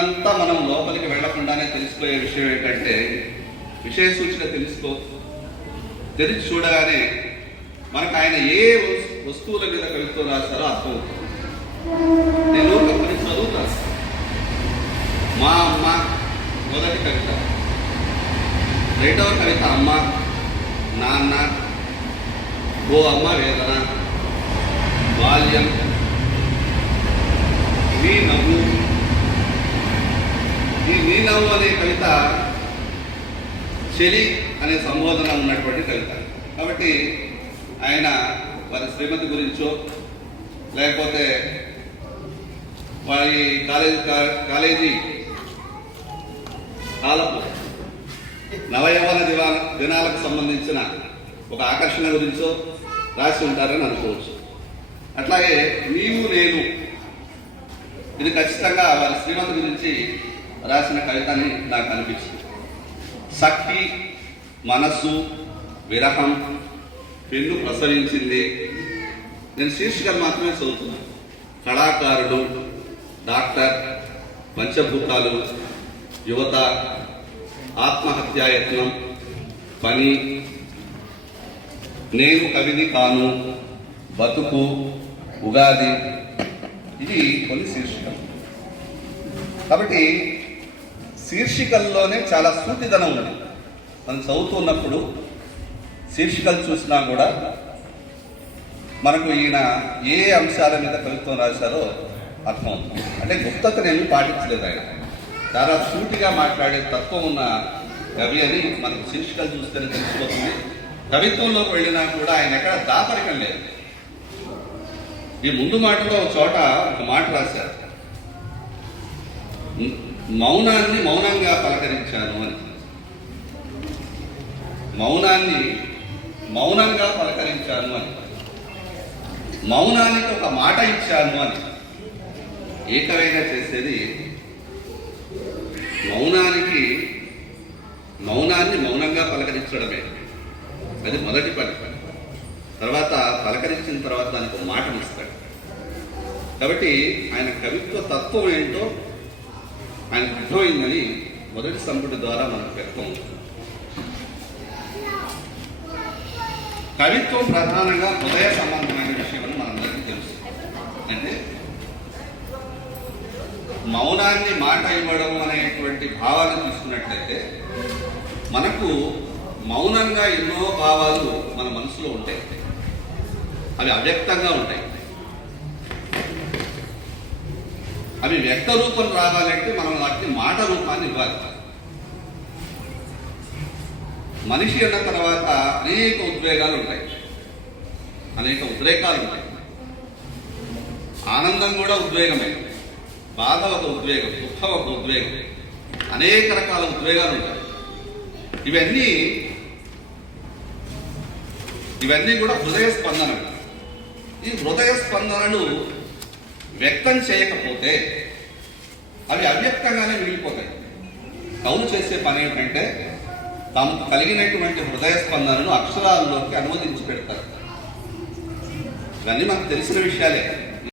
అంతా మనం లోపలికి వెళ్లకుండానే తెలిసిపోయే విషయం ఏంటంటే విషయ సూచన తెలిసి చూడగానే మనకు ఆయన ఏ వస్తువుల మీద కవిత్వం రాస్తారో అర్థమవుతుంది. నేను కొన్ని చదువుతాను. మా అమ్మ మొదటి కవిత, రెండవ కవిత అమ్మ నాన్న, ఓ అమ్మ వేదన, బాల్యం, నీ నవ్వు. ఈ నీ నవ్వు అనే కవిత చెలి అనే సంబోధన ఉన్నటువంటి కవిత. కాబట్టి ఆయన వారి శ్రీమతి గురించో లేకపోతే వారి కాలేజీ కాలపు నవయవన దినాలకు సంబంధించిన ఒక ఆకర్షణ గురించో రాసి ఉంటారని అనుకోవచ్చు. అట్లాగే నీవు నేను, ఇది ఖచ్చితంగా వారి శ్రీమతి గురించి రాసిన కవిత అని నాకు అనిపించింది. సఖి, మనస్సు, విరహం, పెన్ను ప్రసరించింది. నేను శీర్షికలు మాత్రమే చదువుతున్నాను. కళాకారుడు, డాక్టర్, పంచభూతాలు, యువత, ఆత్మహత్యాయత్నం, పని, నేను కవిని కాను, బతుకు, ఉగాది. ఇది కొన్ని శీర్షికలు. కాబట్టి శీర్షికల్లోనే చాలా సూటిదనం ఉంది. మనం చదువుతున్నప్పుడు శీర్షికలు చూసినా కూడా మనకు ఈయన ఏ అంశాల మీద కవిత్వం రాశారో అర్థమవుతుంది. అంటే గుప్తతను ఏమీ పాటించలేదు. ఆయన చాలా సూటిగా మాట్లాడే తత్వం ఉన్న కవి అని మనకు శీర్షికలు చూస్తేనే తెలిసిపోతుంది. కవిత్వంలోకి వెళ్ళినా కూడా ఆయన ఎక్కడ దాపరికం లేదు. ఈ ముందు మాటలో ఒక చోట ఒక మాట రాశారు, మౌనాన్ని మౌనంగా పలకరించాను అని. మౌనాన్ని మౌనంగా పలకరించాను అని, మౌనానికి ఒక మాట ఇచ్చాను అని. ఏకవేగా చేసేది మౌనాన్ని మౌనంగా పలకరించడమే. అది మొదటి పని. తర్వాత పలకరించిన తర్వాత దానికి ఒక మాట ఇస్తాడు. కాబట్టి ఆయన కవిత్వ తత్వం ఏంటో ఆయనకు అర్థమైందని మొదటి సంపుటి ద్వారా మనకు వ్యక్తం. కవిత్వం ప్రధానంగా హృదయ సంబంధమైన విషయం అని మనందరికీ తెలుసు. అంటే మౌనాన్ని మాట ఇవ్వడం అనేటువంటి భావాన్ని తీసుకున్నట్లయితే మనకు మౌనంగా ఎన్నో భావాలు మన మనసులో ఉంటాయి. అవి అవ్యక్తంగా ఉంటాయి. అవి వ్యక్త రూపం రావాలంటే మనం వాటిని మాట రూపాన్ని ఇవ్వాలి. మనిషి అన్న తర్వాత అనేక ఉద్వేగాలు ఉంటాయి, అనేక ఉద్రేకాలు ఉంటాయి. ఆనందం కూడా ఉద్వేగమే, బాధ ఒక ఉద్వేగం, దుఃఖం ఒక ఉద్వేగం, అనేక రకాల ఉద్వేగాలు ఉంటాయి. ఇవన్నీ కూడా హృదయ స్పందనలు. ఈ హృదయ స్పందనలు వ్యక్తం చేయకపోతే అవి అవ్యక్తంగానే మిగిలిపోతాయి. కవులు చేసే పని ఏమిటంటే తమకు కలిగినటువంటి హృదయ స్పందనను అక్షరాల్లోకి అనువదించి పెడతారు. ఇవన్నీ మనకు తెలిసిన విషయాలే.